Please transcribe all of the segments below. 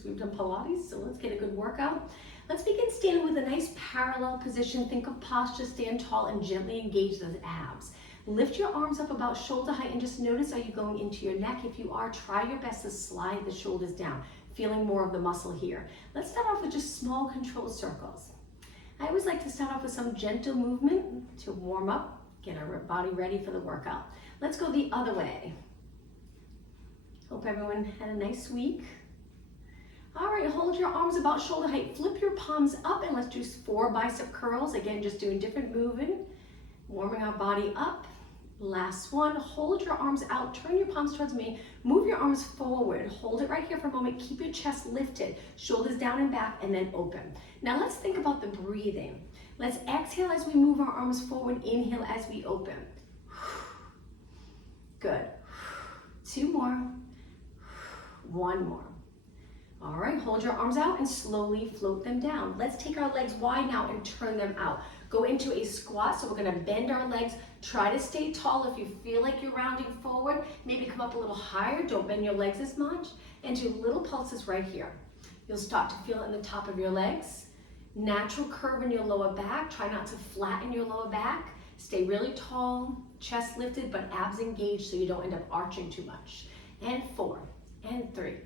We've done Pilates, so let's get a good workout. Let's begin standing with a nice parallel position. Think of posture, stand tall and gently engage those abs. Lift your arms up about shoulder height and just notice, are you going into your neck? If you are, try your best to slide the shoulders down, feeling more of the muscle here. Let's start off with just small controlled circles. I always like to start off with some gentle movement to warm up, get our body ready for the workout. Let's go the other way. Hope everyone had a nice week. All right, hold your arms about shoulder height. Flip your palms up and let's do 4 bicep curls. Again, just doing different movement, warming our body up. Last one, hold your arms out, turn your palms towards me, move your arms forward, hold it right here for a moment, keep your chest lifted, shoulders down and back, and then open. Now let's think about the breathing. Let's exhale as we move our arms forward, inhale as we open. Good. 2 more. 1 more. All right, hold your arms out and slowly float them down. Let's take our legs wide now and turn them out. Go into a squat, so we're gonna bend our legs. Try to stay tall. If you feel like you're rounding forward, maybe come up a little higher. Don't bend your legs as much. And do little pulses right here. You'll start to feel it in the top of your legs. Natural curve in your lower back. Try not to flatten your lower back. Stay really tall, chest lifted, but abs engaged so you don't end up arching too much. And 4, and 3,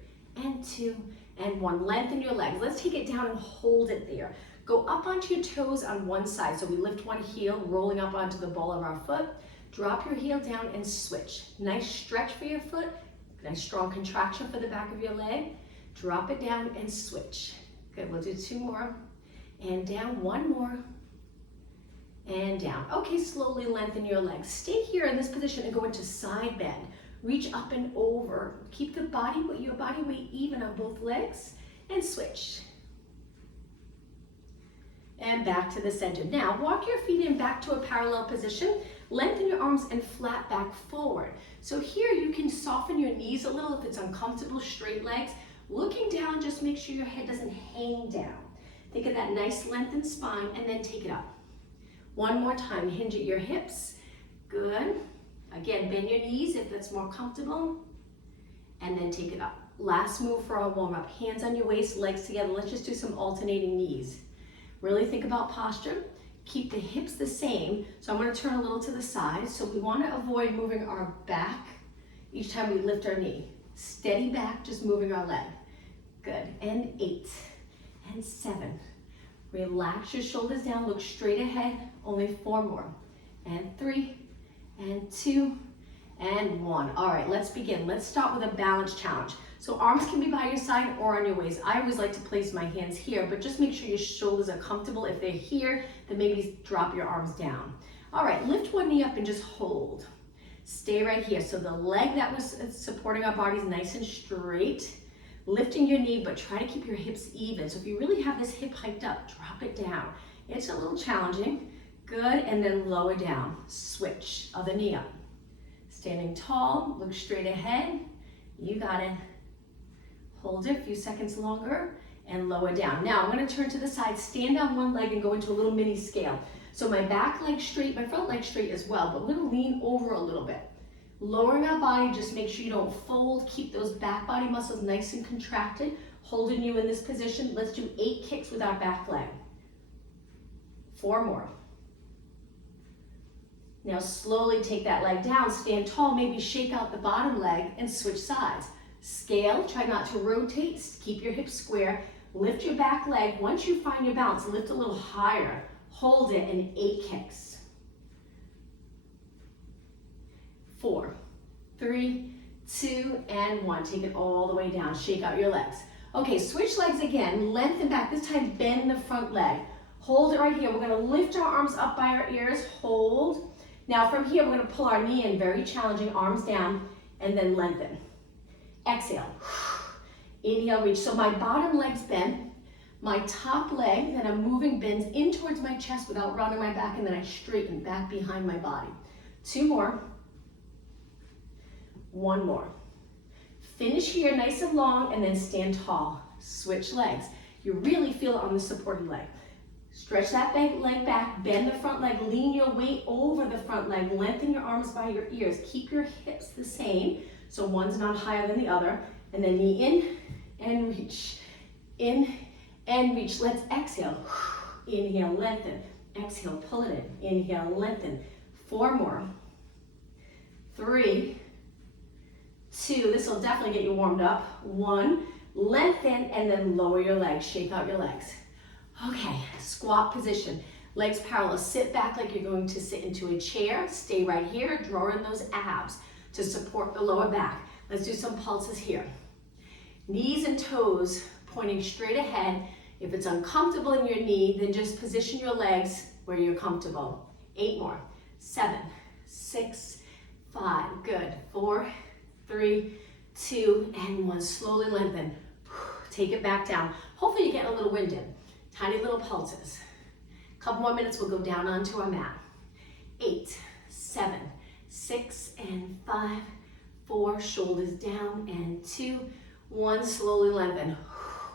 and 2, and 1. Lengthen your legs. Let's take it down and hold it there. Go up onto your toes on one side. So we lift one heel, rolling up onto the ball of our foot. Drop your heel down and switch. Nice stretch for your foot. Nice strong contraction for the back of your leg. Drop it down and switch. Good, we'll do 2 more. And down, 1 more. And down. Okay, slowly lengthen your legs. Stay here in this position and go into side bend. Reach up and over. Keep your body weight even on both legs and switch. And back to the center. Now, walk your feet in back to a parallel position. Lengthen your arms and flat back forward. So here you can soften your knees a little if it's uncomfortable, straight legs. Looking down, just make sure your head doesn't hang down. Think of that nice lengthened spine and then take it up. 1 more time, hinge at your hips. Good. Again, bend your knees if that's more comfortable. And then take it up. Last move for our warm up. Hands on your waist, legs together. Let's just do some alternating knees. Really think about posture. Keep the hips the same. So I'm going to turn a little to the side. So we want to avoid moving our back each time we lift our knee. Steady back, just moving our leg. Good. And 8 and 7. Relax your shoulders down. Look straight ahead. Only 4 more. And 3 and 2 and 1. All right, let's begin. Let's start with a balance challenge. So arms can be by your side or on your waist. I always like to place my hands here, but just make sure your shoulders are comfortable. If they're here, then maybe drop your arms down. All right, lift one knee up and just hold. Stay right here. So the leg that was supporting our body is nice and straight. Lifting your knee, but try to keep your hips even. So if you really have this hip hiked up, drop it down. It's a little challenging. Good, and then lower down. Switch, other knee up. Standing tall, look straight ahead. You got it. Hold it a few seconds longer and lower down. Now I'm going to turn to the side, stand on one leg and go into a little mini scale. So my back leg straight, my front leg straight as well, but we're going to lean over a little bit. Lowering our body, just make sure you don't fold. Keep those back body muscles nice and contracted, holding you in this position. Let's do 8 kicks with our back leg. 4 more. Now slowly take that leg down, stand tall, maybe shake out the bottom leg and switch sides. Scale, try not to rotate, keep your hips square. Lift your back leg. Once you find your balance, lift a little higher. Hold it in 8 kicks. 4, 3, 2, and 1. Take it all the way down. Shake out your legs. Okay, switch legs again. Lengthen back. This time bend the front leg. Hold it right here. We're going to lift our arms up by our ears. Hold. Now from here, we're going to pull our knee in. Very challenging. Arms down and then lengthen. Exhale. Inhale, reach. So my bottom leg's bent. My top leg that I'm moving bends in towards my chest without rounding my back, and then I straighten back behind my body. 2 more. 1 more. Finish here nice and long and then stand tall. Switch legs. You really feel it on the supported leg. Stretch that leg back, bend the front leg, lean your weight over the front leg, lengthen your arms by your ears. Keep your hips the same, so one's not higher than the other. And then knee in and reach. In and reach. Let's exhale. Inhale, lengthen. Exhale, pull it in. Inhale, lengthen. 4 more. 3, 2, this will definitely get you warmed up. 1, lengthen, and then lower your legs. Shake out your legs. Okay, squat position. Legs parallel. Sit back like you're going to sit into a chair. Stay right here. Draw in those abs to support the lower back. Let's do some pulses here. Knees and toes pointing straight ahead. If it's uncomfortable in your knee, then just position your legs where you're comfortable. 8 more. 7, 6, 5. Good. 4, 3, 2, and 1. Slowly lengthen. Take it back down. Hopefully you're getting a little winded. Tiny little pulses. A couple more minutes, we'll go down onto our mat. 8, 7, 6, and 5, 4. Shoulders down, and 2, 1. Slowly lengthen.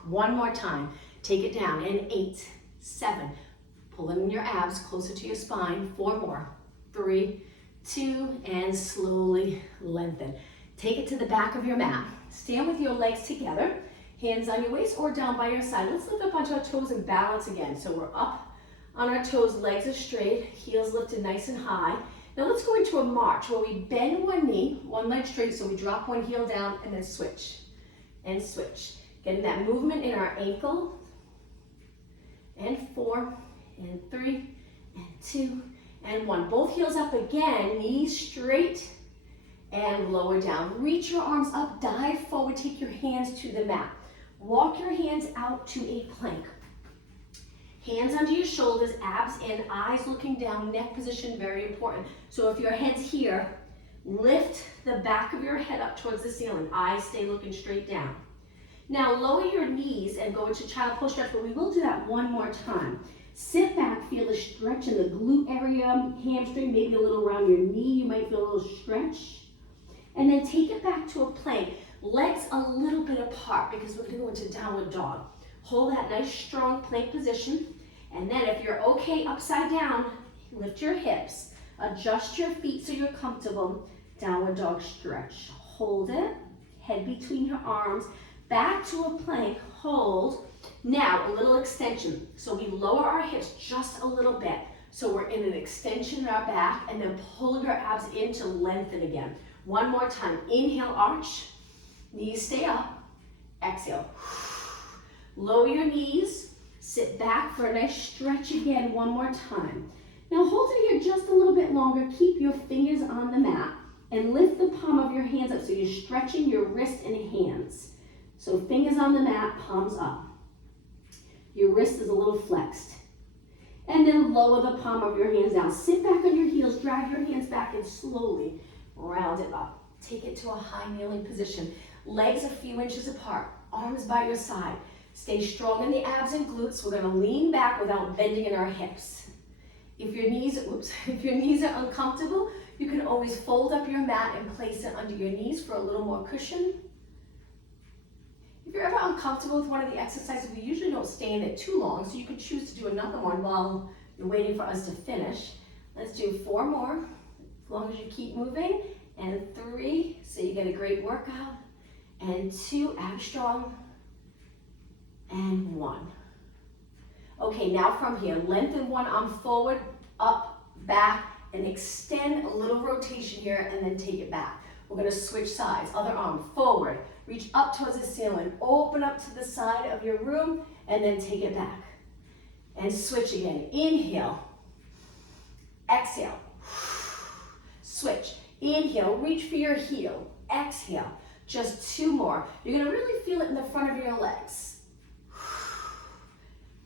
One more time. Take it down, and 8, 7. Pull in your abs closer to your spine. 4 more. 3, 2, and slowly lengthen. Take it to the back of your mat. Stand with your legs together, hands on your waist or down by your side. Let's lift up onto our toes and balance again. So we're up on our toes, legs are straight, heels lifted nice and high. Now let's go into a march where we bend one knee, one leg straight, so we drop one heel down and then switch and switch. Getting that movement in our ankle. And 4, and 3, and 2, and 1. Both heels up again, knees straight, and lower down. Reach your arms up, dive forward, take your hands to the mat. Walk your hands out to a plank. Hands under your shoulders, abs in, eyes looking down, neck position, very important. So if your head's here, lift the back of your head up towards the ceiling. Eyes stay looking straight down. Now lower your knees and go into child pose stretch, but we will do that one more time. Sit back, feel a stretch in the glute area, hamstring, maybe a little around your knee. You might feel a little stretch. And then take it back to a plank. Legs a little bit apart because we're gonna go into downward dog. Hold that nice strong plank position. And then if you're okay upside down, lift your hips. Adjust your feet so you're comfortable. Downward dog stretch. Hold it, head between your arms. Back to a plank, hold. Now, a little extension. So we lower our hips just a little bit. So we're in an extension in our back and then pull your abs in to lengthen again. One more time. Inhale, arch. Knees stay up. Exhale. Lower your knees. Sit back for a nice stretch again. One more time. Now hold it here just a little bit longer. Keep your fingers on the mat and lift the palm of your hands up so you're stretching your wrist and hands. So fingers on the mat, palms up. Your wrist is a little flexed. And then lower the palm of your hands down. Sit back on your heels, drag your hands back and slowly round it up. Take it to a high kneeling position. Legs a few inches apart, arms by your side. Stay strong in the abs and glutes. We're gonna lean back without bending in our hips. If your knees are uncomfortable, you can always fold up your mat and place it under your knees for a little more cushion. If you're ever uncomfortable with one of the exercises, we usually don't stay in it too long, so you could choose to do another one while you're waiting for us to finish. Let's do 4 more, as long as you keep moving, and 3, so you get a great workout, and 2, abs strong, and 1. Okay, now from here, lengthen one arm forward, up, back, and extend a little rotation here, and then take it back. We're gonna switch sides, other arm forward, reach up towards the ceiling, open up to the side of your room, and then take it back. And switch again, inhale, exhale, switch, inhale, reach for your heel, exhale, just 2 more. You're gonna really feel it in the front of your legs.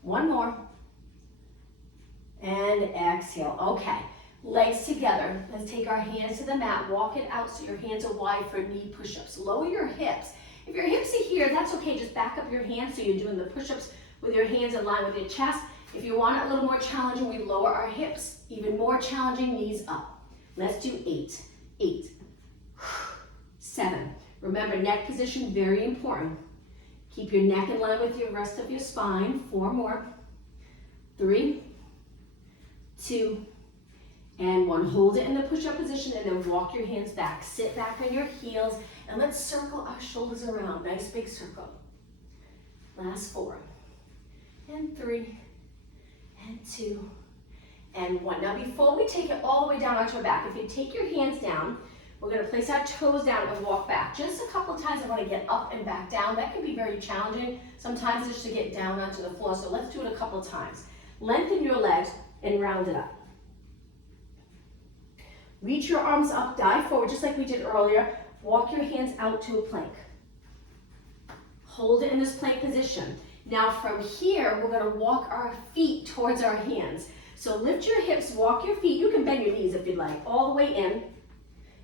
1 more, and exhale, okay. Legs together. Let's take our hands to the mat. Walk it out so your hands are wide for knee push-ups. Lower your hips. If your hips are here, that's okay. Just back up your hands so you're doing the push-ups with your hands in line with your chest. If you want it a little more challenging, we lower our hips. Even more challenging, knees up. Let's do 8. 8. 7. Remember, neck position, very important. Keep your neck in line with the rest of your spine. 4 more. 3, 2, and 1. Hold it in the push-up position and then walk your hands back. Sit back on your heels and let's circle our shoulders around. Nice big circle. Last 4, and 3, and 2, and 1. Now before we take it all the way down onto our back, if you take your hands down, we're going to place our toes down and walk back. Just a couple of times I want to get up and back down. That can be very challenging. Sometimes it's to get down onto the floor, so let's do it a couple of times. Lengthen your legs and round it up. Reach your arms up, dive forward, just like we did earlier. Walk your hands out to a plank. Hold it in this plank position. Now from here, we're going to walk our feet towards our hands. So lift your hips, walk your feet. You can bend your knees if you'd like, all the way in,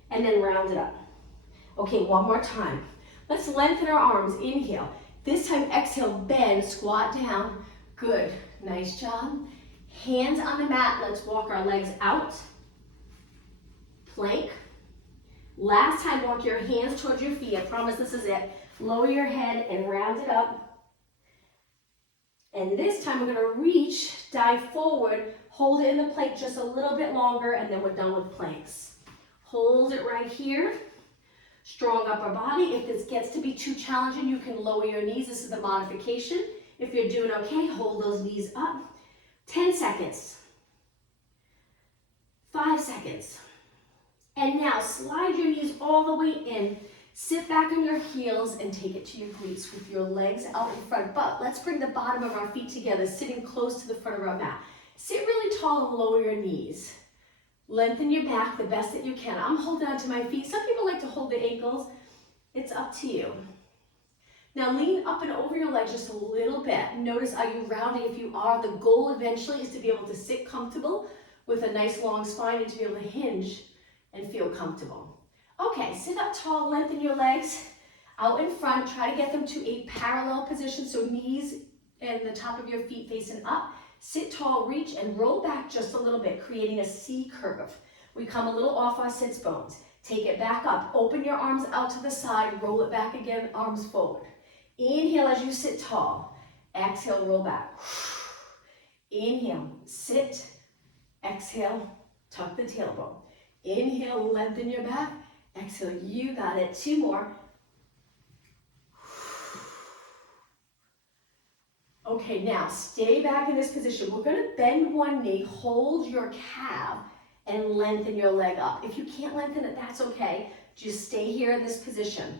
and then round it up. Okay, one more time. Let's lengthen our arms. Inhale. This time, exhale, bend, squat down. Good, nice job. Hands on the mat. Let's walk our legs out. Plank. Last time, walk your hands towards your feet. I promise this is it. Lower your head and round it up. And this time we're going to reach, dive forward, hold it in the plank just a little bit longer, and then we're done with planks. Hold it right here. Strong upper body. If this gets to be too challenging, you can lower your knees. This is the modification. If you're doing okay, hold those knees up. 10 seconds. 5 seconds. And now slide your knees all the way in. Sit back on your heels and take it to your glutes with your legs out in front. But let's bring the bottom of our feet together, sitting close to the front of our mat. Sit really tall and lower your knees. Lengthen your back the best that you can. I'm holding on to my feet. Some people like to hold the ankles. It's up to you. Now lean up and over your legs just a little bit. Notice, are you rounding? If you are, the goal eventually is to be able to sit comfortable with a nice long spine and to be able to hinge and feel comfortable. Okay, sit up tall, lengthen your legs out in front. Try to get them to a parallel position, so knees and the top of your feet facing up. Sit tall, reach, and roll back just a little bit, creating a C curve. We come a little off our sits bones. Take it back up. Open your arms out to the side. Roll it back again, arms forward. Inhale as you sit tall. Exhale, roll back. Inhale, sit. Exhale, tuck the tailbone. Inhale, lengthen your back. Exhale, you got it. 2 more. Okay, now stay back in this position. We're going to bend one knee, hold your calf, and lengthen your leg up. If you can't lengthen it, that's okay. Just stay here in this position.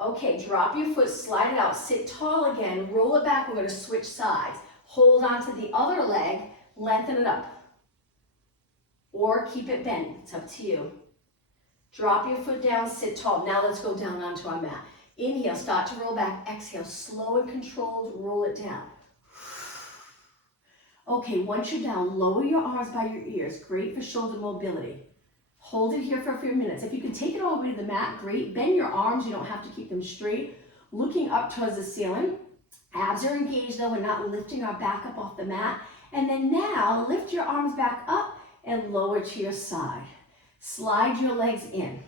Okay, drop your foot, slide it out, sit tall again, roll it back. We're going to switch sides. Hold on to the other leg, lengthen it up. Or keep it bent, it's up to you. Drop your foot down, sit tall. Now let's go down onto our mat. Inhale, start to roll back. Exhale, slow and controlled, roll it down. Okay, once you're down, lower your arms by your ears. Great for shoulder mobility. Hold it here for a few minutes. If you can take it all the way to the mat, great. Bend your arms, you don't have to keep them straight. Looking up towards the ceiling. Abs are engaged though, we're not lifting our back up off the mat. And then now, lift your arms back up and lower to your side. Slide your legs in,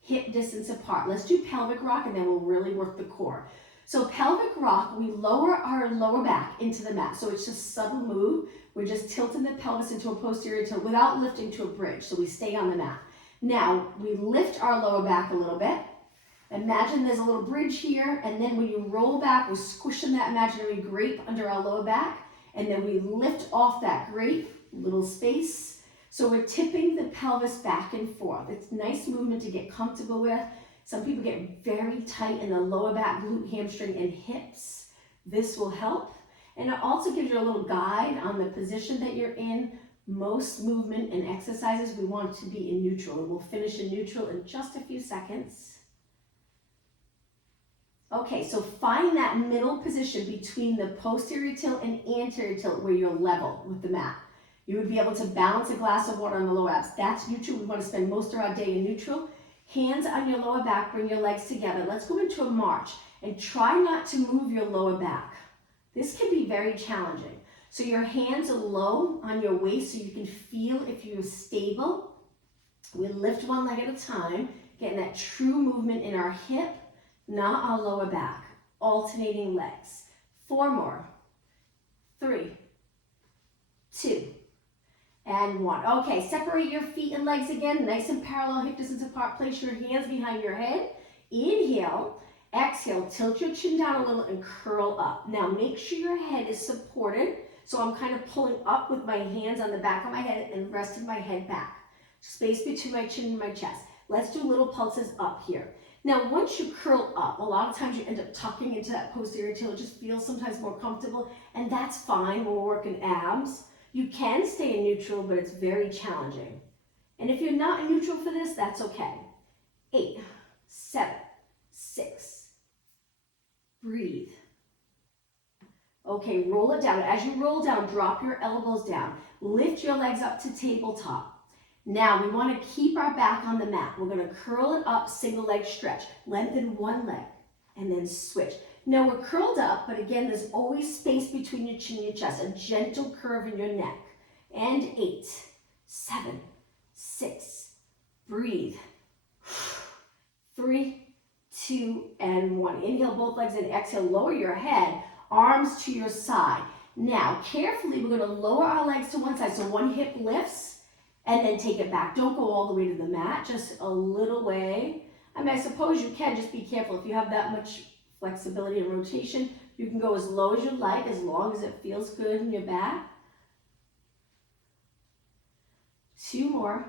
hip distance apart. Let's do pelvic rock and then we'll really work the core. So pelvic rock, we lower our lower back into the mat. So it's just subtle move. We're just tilting the pelvis into a posterior tilt without lifting to a bridge. So we stay on the mat. Now we lift our lower back a little bit. Imagine there's a little bridge here. And then when you roll back, we're squishing that imaginary grape under our lower back. And then we lift off that grape, little space. So we're tipping the pelvis back and forth. It's nice movement to get comfortable with. Some people get very tight in the lower back, glute, hamstring, and hips. This will help. And it also gives you a little guide on the position that you're in. Most movement and exercises, we want to be in neutral. And we'll finish in neutral in just a few seconds. Okay, so find that middle position between the posterior tilt and anterior tilt where you're level with the mat. You would be able to balance a glass of water on the lower abs. That's neutral. We want to spend most of our day in neutral. Hands on your lower back, bring your legs together. Let's go into a march and try not to move your lower back. This can be very challenging. So your hands are low on your waist so you can feel if you're stable. We lift one leg at a time, getting that true movement in our hip, not our lower back. Alternating legs. 4 more. 3, 2, and 1. Okay, separate your feet and legs again, nice and parallel, hip distance apart. Place your hands behind your head. Inhale, Exhale, tilt your chin down a little and curl up. Now make sure your head is supported. So I'm kind of pulling up with my hands on the back of my head and resting my head back. Space between my chin and my chest. Let's do little pulses up here. Now, once you curl up, a lot of times you end up tucking into that posterior tail. It just feels sometimes more comfortable, and that's fine when we're working abs. You can stay in neutral, but it's very challenging. And if you're not in neutral for this, that's okay. 8, 7, 6. Breathe. Okay, roll it down. As you roll down, drop your elbows down. Lift your legs up to tabletop. Now we want to keep our back on the mat. We're going to curl it up, single leg stretch. Lengthen one leg and then switch. Now we're curled up, but again, there's always space between your chin and your chest, a gentle curve in your neck. And 8, 7, 6. Breathe. 3, 2, and 1. Inhale both legs and exhale. Lower your head, arms to your side. Now, carefully, we're going to lower our legs to one side. So one hip lifts. And then take it back. Don't go all the way to the mat, just a little way. I mean, I suppose you can, just be careful. If you have that much flexibility and rotation, you can go as low as you like, as long as it feels good in your back. 2 more.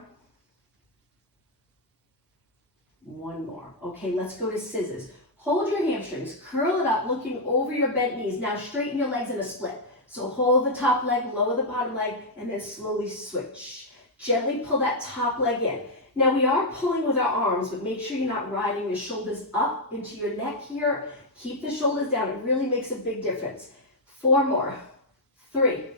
1 more. Okay, let's go to scissors. Hold your hamstrings, curl it up, looking over your bent knees. Now straighten your legs in a split. So hold the top leg, lower the bottom leg, and then slowly switch. Gently pull that top leg in. Now we are pulling with our arms, but make sure you're not riding your shoulders up into your neck here. Keep the shoulders down. It really makes a big difference. 4 more. 3,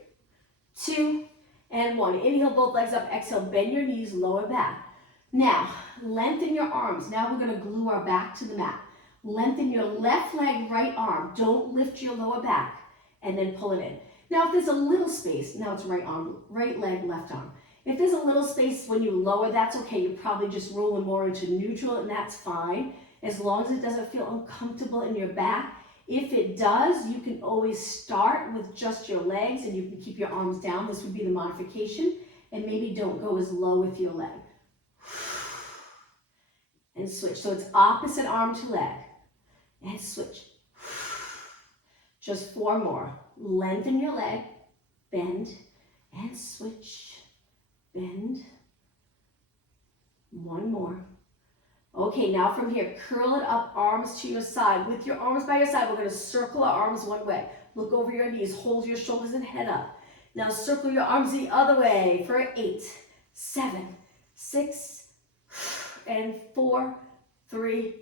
2, and 1. Inhale both legs up. Exhale, bend your knees, lower back. Now, lengthen your arms. Now we're going to glue our back to the mat. Lengthen your left leg, right arm. Don't lift your lower back. And then pull it in. Now if there's a little space, now it's right arm, right leg, left arm. If there's a little space when you lower, that's okay. You're probably just rolling more into neutral, and that's fine, as long as it doesn't feel uncomfortable in your back. If it does, you can always start with just your legs, and you can keep your arms down. This would be the modification, and maybe don't go as low with your leg. And switch. So it's opposite arm to leg. And switch. Just 4 more. Lengthen your leg, bend, and switch. Bend. 1 more. Okay, now from here, curl it up, arms to your side. With your arms by your side, we're going to circle our arms one way. Look over your knees, hold your shoulders and head up. Now circle your arms the other way for 8, 7, 6, and 4, 3,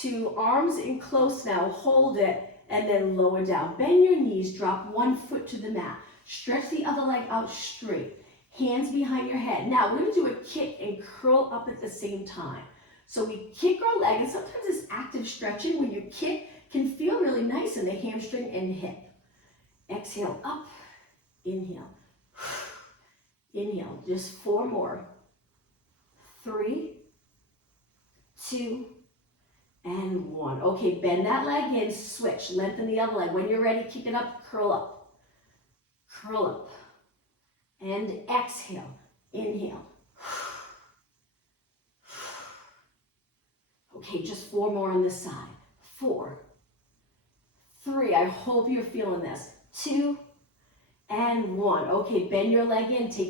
2. Arms in close now, hold it, and then lower down. Bend your knees, drop one foot to the mat. Stretch the other leg out straight. Hands behind your head. Now we're going to do a kick and curl up at the same time. So we kick our leg, and sometimes this active stretching when you kick can feel really nice in the hamstring and hip. Exhale up, inhale, inhale. Just 4 more. 3, 2, and 1. Okay, bend that leg in, switch, lengthen the other leg. When you're ready, kick it up, curl up, curl up. And exhale, inhale. Okay, just 4 more on this side. 4, 3, I hope you're feeling this. 2, and 1. Okay, bend your leg in, take your